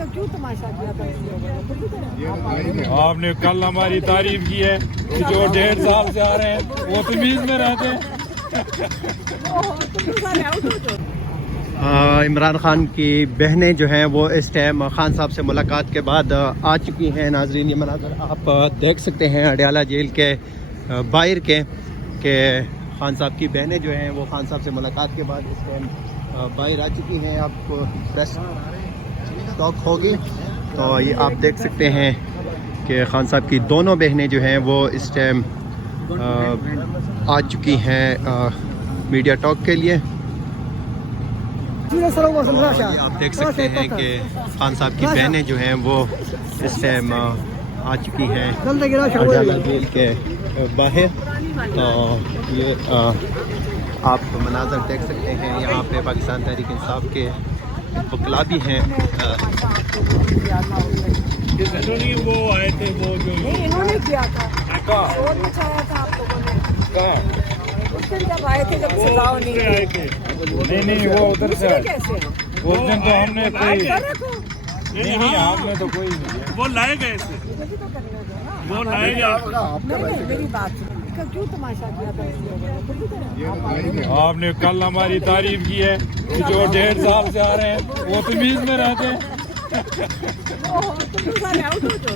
का क्यों तमाशा किया था इस लोगों ने? आपने कल हमारी तारीफ की है कि जो 1.5 साल से आ रहे हैं वो तमीज में रहते हैं। इमरान खान की बहनें जो हैं वो इस टाइम खान साहब से मुलाकात के बाद आ चुकी हैं। नाजरीन, ये मनाज़र आप देख सकते हैं अडयाला जेल के बाहर के खान साहब की बहनें जो हैं वो खान साहब से मुलाकात के बाद इस टाइम बाहर आ चुकी हैं। आपको प्रेस टॉक होगी तो ये आप देख सकते हैं कि खान साहब की दोनों बहनें जो हैं वो इस टाइम आ चुकी हैं मीडिया टॉक के लिए। आप देख सकते हैं कि खान साहब की बहनें जो हैं वो इस टाइम आ चुकी हैं अडयाला जेल के बाहर। तो ये आप मनाज़र देख सकते हैं। यहाँ पे पाकिस्तान तहरीक इंसाफ के वकला भी हैं। वो आए थे वो जो इन्होंने किया था, शोर मचाया था आप लोगों ने उस दिन जब आए थे, जब सजा नहीं आए थे। नहीं वो उधर से आए। कैसे उस दिन तो हमने कोई नहीं आपने तो कोई नहीं। वो लाए गए थे, वो लाए गए। नहीं मेरी बात का क्यों तमाशा किया था इस लोगों ने? आपने कल हमारी तारीफ की है कि जो 1.5 साल से आ रहे हैं वो तमीज में रहते हैं।